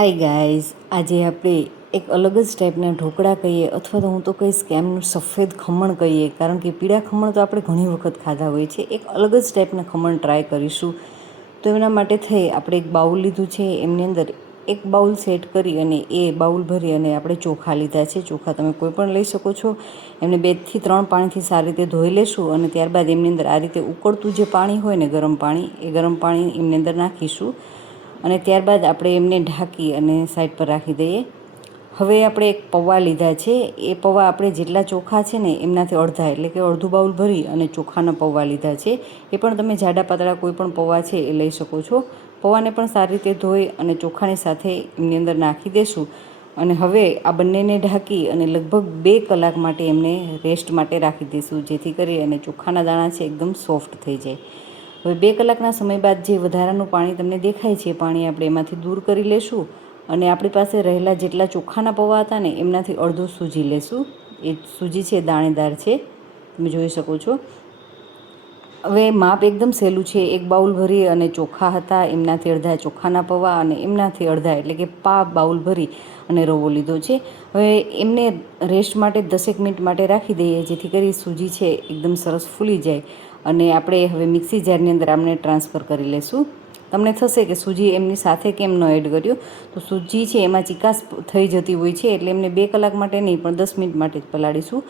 Hi guys, આજે આપણે એક અલગ જ ટાઈપના ઢોકળા કહીએ અથવા તો હું તો કહીશ કે એમનું સફેદ ખમણ કહીએ, કારણ કે પીળા ખમણ તો આપણે ઘણી વખત ખાધા હોય છે. એક અલગ જ ટાઈપના ખમણ ટ્રાય કરીશું. તો એના માટે થઈ આપણે એક બાઉલ લીધું છે. એમની અંદર એક બાઉલ સેટ કરી અને એ બાઉલ ભરી અને આપણે ચોખા લીધા છે. ચોખા તમે કોઈ પણ લઈ શકો છો. એમને 2 થી 3 પાણીથી સારી રીતે ધોઈ લેશું અને ત્યારબાદ એમની અંદર આ રીતે ઉકળતું જે પાણી હોય ને, ગરમ પાણી, એ ગરમ પાણી એમની અંદર નાખીશું અને ત્યારબાદ આપણે એમને ઢાંકી અને સાઈડ પર રાખી દઈએ. હવે આપણે એક પૌવા લીધા છે. એ પૌવા આપણે જેટલા ચોખા છે ને એમનાથી અડધા, એટલે કે અડધું બાઉલ ભરી અને ચોખાના પૌવા લીધા છે. એ પણ તમે જાડા પાતળા કોઈ પણ પૌવા છે એ લઈ શકો છો. પૌવાને પણ સારી રીતે ધોઈ અને ચોખાની સાથે એમની અંદર નાખી દેશું અને હવે આ બંનેને ઢાંકી અને લગભગ 2 કલાક માટે એમને રેસ્ટ માટે રાખી દઈશું, જેથી કરી અને ચોખાના દાણા છે એકદમ સોફ્ટ થઈ જાય. હવે 2 કલાકના સમય બાદ જે વધારાનું પાણી તમને દેખાય છે, પાણી આપણે એમાંથી દૂર કરી લેશું અને આપણી પાસે રહેલા જેટલા ચોખાના પૌવા હતા ને એમનાથી અડધું સૂજી લેશું. એ સૂજી છે દાણેદાર છે, તમે જોઈ શકો છો. હવે માપ એકદમ સહેલું છે. એક બાઉલ ભરી અને ચોખા હતા એમનાથી અડધા ચોખાના પૌવા અને એમનાથી અડધા, એટલે કે બાઉલ ભરી અને રવો લીધો છે. હવે એમને રેસ્ટ માટે 10 મિનિટ માટે રાખી દઈએ, જેથી કરી સૂજી છે એકદમ સરસ ફૂલી જાય અને આપણે હવે મિક્સી જારની અંદર આમને ટ્રાન્સફર કરી લેશું. તમને થશે કે સૂજી એમની સાથે કેમ ન એડ કર્યું, તો સૂજી છે એમાં ચિકાસ થઈ જતી હોય છે, એટલે એમને 2 કલાક માટે નહીં પણ 10 મિનિટ માટે જ પલાળીશું.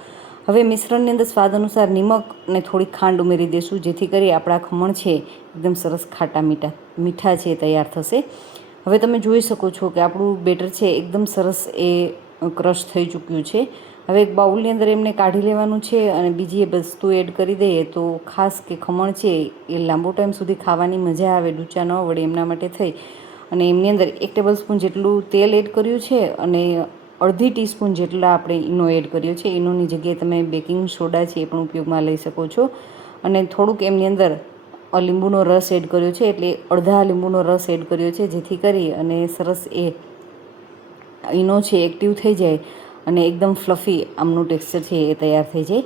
હવે મિશ્રણની અંદર સ્વાદ અનુસાર નિમક અને થોડીક ખાંડ ઉમેરી દઈશું, જેથી કરી આપણા ખમણ છે એકદમ સરસ ખાટા મીઠા છે તૈયાર થશે. હવે તમે જોઈ શકો છો કે આપણું બેટર છે એકદમ સરસ એ ક્રશ થઈ ચૂક્યું છે. હવે એક બાઉલની અંદર એમને કાઢી લેવાનું છે અને બીજી એ વસ્તુ એડ કરી દઈએ તો ખાસ કે ખમણ છે એ લાંબો ટાઈમ સુધી ખાવાની મજા આવે, ડૂચા ન વળે એમના માટે થઈ અને એમની અંદર 1 ટેબલ સ્પૂન જેટલું તેલ એડ કર્યું છે અને અડધી ટીસ્પૂન જેટલા આપણે ઈનો એડ કર્યો છે. ઈનોની જગ્યાએ તમે બેકિંગ સોડા છે એ પણ ઉપયોગમાં લઈ શકો છો. અને થોડુંક એમની અંદર લીંબુનો રસ એડ કર્યો છે, એટલે અડધા લીંબુનો રસ એડ કર્યો છે, જેથી કરી અને સરસ એ ઈનો છે એક્ટિવ થઈ જાય અને એકદમ ફ્લફી આમનું ટેક્સચર છે એ તૈયાર થઈ જાય.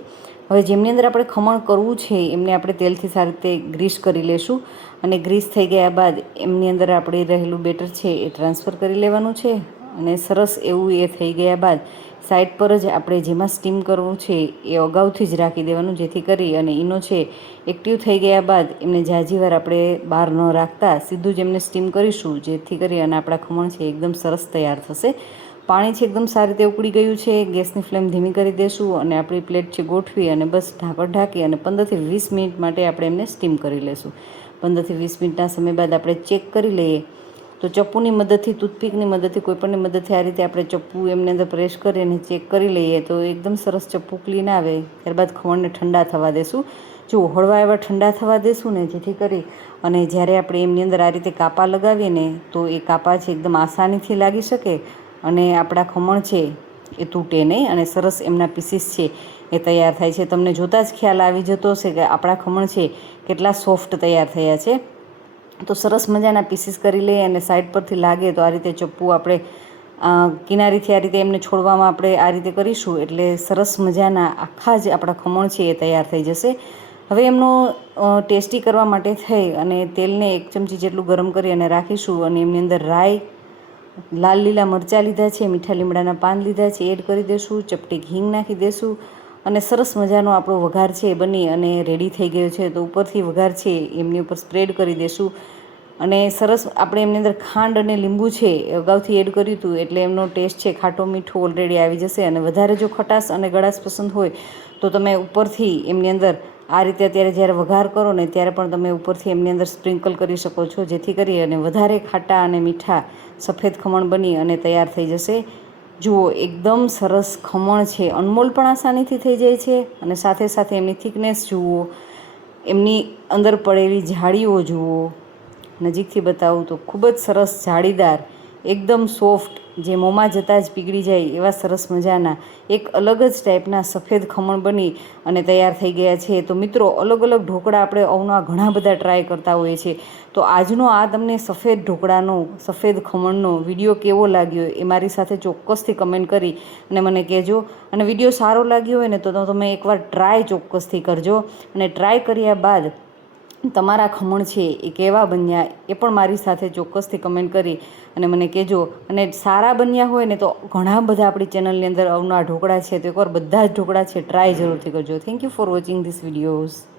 હવે જેમની અંદર આપણે ખમણ કરવું છે એમને આપણે તેલથી સારી રીતે ગ્રીસ કરી લેશું અને ગ્રીસ થઈ ગયા બાદ એમની અંદર આપણે રહેલું બેટર છે એ ટ્રાન્સફર કરી લેવાનું છે અને સરસ એવું એ થઈ ગયા બાદ સાઈડ પર જ આપણે જેમાં સ્ટીમ કરવું છે એ અગાઉથી જ રાખી દેવાનું, જેથી કરી અને ઈનો છે એક્ટિવ થઈ ગયા બાદ એમને ઝાઝીવાર આપણે બહાર ન રાખતા સીધું જ એમને સ્ટીમ કરીશું, જેથી કરી અને આપણા ખમણ છે એકદમ સરસ તૈયાર થશે. પાણી છે એકદમ સારી રીતે ઉકળી ગયું છે. ગેસની ફ્લેમ ધીમી કરી દઈશું અને આપણી પ્લેટ છે ગોઠવી અને બસ ઢાંકણ ઢાંકી અને 15 થી 20 મિનિટ માટે આપણે એમને સ્ટીમ કરી લેશું. 15 થી 20 મિનિટના સમય બાદ આપણે ચેક કરી લઈએ તો ચપ્પુની મદદથી, ટૂથપીકની મદદથી, કોઈપણની મદદથી આ રીતે આપણે ચપ્પુ એમની અંદર પ્રેસ કરી અને ચેક કરી લઈએ તો એકદમ સરસ ચપ્પુ ક્લીન આવે. ત્યારબાદ ખમણને ઠંડા થવા દેશું. જો હળવા એવા ઠંડા થવા દેશું ને, જેથી કરી અને જ્યારે આપણે એમની અંદર આ રીતે કાપા લગાવીએ ને તો એ કાપા છે એકદમ આસાનીથી લાગી શકે અને આપણા ખમણ છે એ તૂટે નહીં અને સરસ એમના પીસીસ છે એ તૈયાર થાય છે. તમને જોતાં જ ખ્યાલ આવી જતો હશે કે આપણા ખમણ છે કેટલા સોફ્ટ તૈયાર થયા છે. તો સરસ મજાના પીસીસ કરી લઈએ અને સાઈડ પરથી લાગે તો આ રીતે ચપ્પુ આપણે કિનારીથી આ રીતે એમને છોડવામાં આપણે આ રીતે કરીશું એટલે સરસ મજાના આખા જ આપણા ખમણ છે એ તૈયાર થઈ જશે. હવે એમનો ટેસ્ટી કરવા માટે થઈ અને તેલને 1 ચમચી જેટલું ગરમ કરી અને રાખીશું અને એમની અંદર રાઈ, લાલ લીલા મરચાં લીધા છે, મીઠા લીમડાના પાન લીધા છે એડ કરી દઈશું, ચપટી હિંગ નાખી દઈશું અને સરસ મજાનો આપણો વઘાર છે એ બની અને રેડી થઈ ગયો છે. તો ઉપરથી વઘાર છે એમની ઉપર સ્પ્રેડ કરી દઈશું અને સરસ આપણે એમની અંદર ખાંડ અને લીંબુ છે એ અગાઉથી એડ કર્યું હતું, એટલે એમનો ટેસ્ટ છે ખાટો મીઠો ઓલરેડી આવી જશે. અને વધારે જો ખટાશ અને ગળાશ પસંદ હોય તો તમે ઉપરથી એમની અંદર આ રીતે અત્યારે જ્યારે વઘાર કરો ને ત્યારે પણ તમે ઉપરથી એમની અંદર સ્પ્રિંકલ કરી શકો છો, જેથી કરી અને વધારે ખાટા અને મીઠા સફેદ ખમણ બની અને તૈયાર થઈ જશે. જુઓ, એકદમ સરસ ખમણ છે, અનમોલ પણ આસાનીથી થઈ જાય છે અને સાથે સાથે એમની થિકનેસ જુઓ, એમની અંદર પડેલી જાળીઓ જુઓ. નજીકથી બતાવું તો ખૂબ જ સરસ જાળીદાર, એકદમ સોફ્ટ, જે મોંમાં જતાં જ પીગળી જાય એવા સરસ મજાના એક અલગ જ ટાઈપના સફેદ ખમણ બની અને તૈયાર થઈ ગયા છે. તો મિત્રો, અલગ અલગ ઢોકળા આપણે અવના ઘણા બધા ટ્રાય કરતા હોઈએ છીએ. તો આજનો આ તમને સફેદ ઢોકળાનો, સફેદ ખમણનો વિડીયો કેવો લાગ્યો એ મારી સાથે ચોક્કસથી કમેન્ટ કરી અને મને કહેજો. અને વિડીયો સારો લાગ્યો હોય ને તો તમે એકવાર ટ્રાય ચોક્કસથી કરજો અને ટ્રાય કર્યા બાદ તમારા ખમણ છે એ કેવા બન્યા એ પણ મારી સાથે ચોક્કસથી કમેન્ટ કરી અને મને કહેજો. અને સારા બન્યા હોય ને તો ઘણા બધા આપણી ચેનલની અંદર અવનવા ઢોકળા છે, તો એકવાર બધા જ ઢોકળા છે ટ્રાય જરૂરથી કરજો. Thank you for watching this videos.